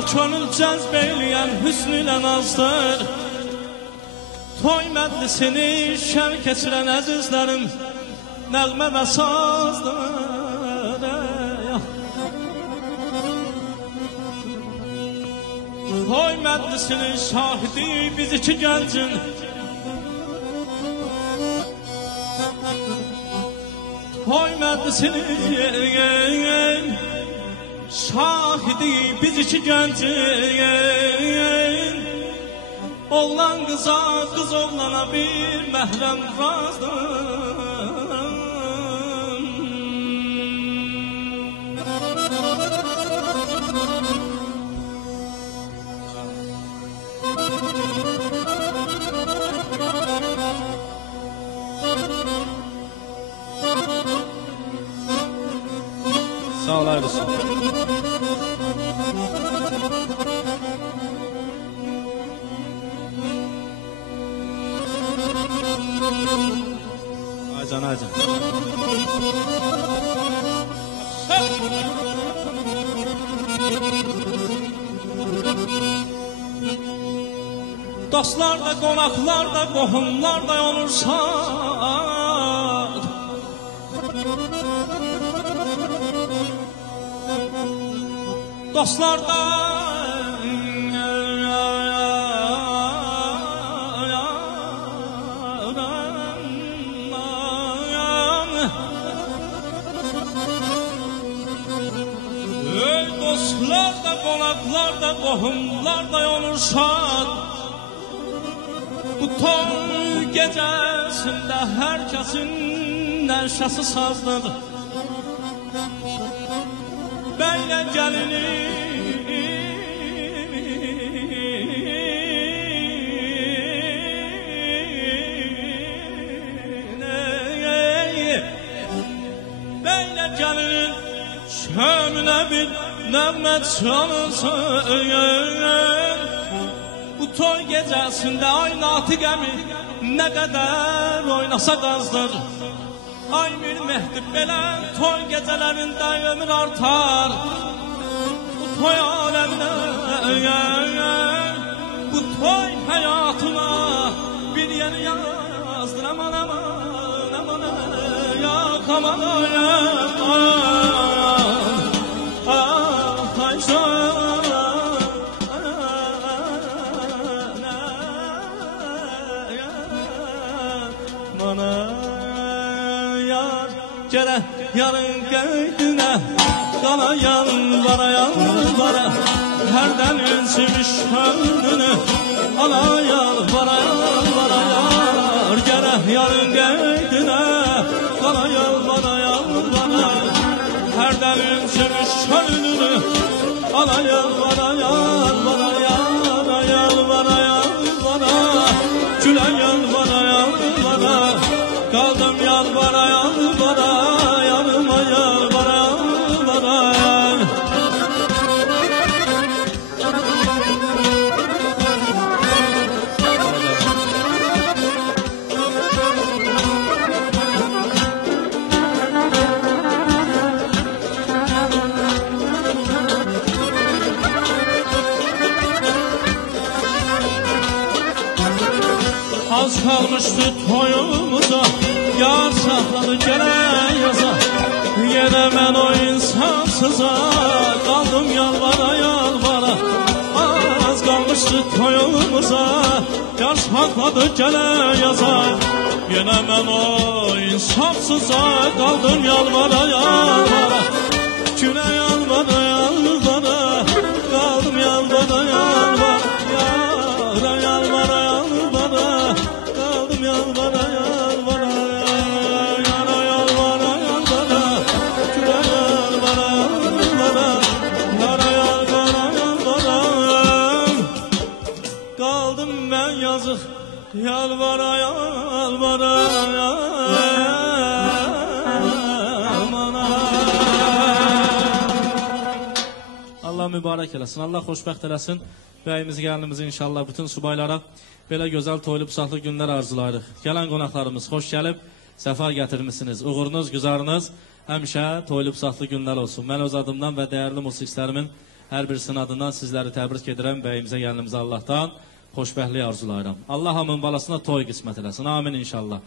Dağlarda könül cəzb eyləyən hüsnülə nazdır. Toy məclisini şər keçirən əzizlərim nəğmə və sazdır. Toy məclisinin şahidi biz iki gəncin, toy məclisinin şahidi biz iki gəncin. Oğlan qıza, qız oğlana bir məhrəm razdır. Sağ olaydırsın. Aycan, aycan. Dostlar da, qonaqlar da, qohumlar da olursa, dostlar da dostlar da, qonaqlar da, qohumlar da olursa, bu toy gecəsində hər kəsin nəşəsi sazdır. Bəylə gəlini bəylə gəlinin şömünə bir nəğmə çalınsın. Bu toy gecəsində ay natiqəmi nə qədər oynasa qazdır. Ay bir Mehdi belə toy gecələrində ömür artar. Bu toy aləminə, bu toy həyatına bir yeni yazdır. Aman aman aman ya aman ya Gələ yarın qeydinə, qala yalvara yalvara, hərdən üzmüş önünü, ala yalvara yalvara yar. Gələ yarın qeydinə, qala yalvara yalvara, hərdən üzmüş önünü, ala yalvara yalvara yara yalvara yalvara, gülə yalvara yalvara, qaldım yalvara yalvara, yanıma yalvara yalvara. Az kalmıştı toyumuza, yar saxladı gələ yaza. Yenə mən o insansıza qaldım yalvara yalvara. Az kalmıştı toyumuza, yar saxladı gələ yaza. Yenə mən o insafsıza qaldım yalvara yalvara. Gülə yalvara yalvara, qaldım yalvara yalvara. Yara yalvara yalvara, qaldım yalvara yalvara. Yara yalvara yalvara, gülə yalvara yalvara. Yara yalvara yalvara, qaldım mən yazıq yalvara yalvara. Allah mübarək eləsin, Allah xoşbəxt eləsin. Bəyimiz, gəlinimizi inşallah bütün subaylara belə gözəl toylu pusaqlı günlər arzulayırıq. Gələn qonaqlarımız xoş gəlib, səfa gətirmişsiniz. Uğurunuz, güzarınız həmişə toylu pusaqlı günlər olsun. Mən öz adımdan və dəyərli musiqistlərimin Hər birisinin adından sizləri təbrik edirəm. Bəyimizə, gəlinimizə Allahdan xoşbəxtlik arzulayıram. Allah hamının balasına toy qismət eləsin. Amin inşallah.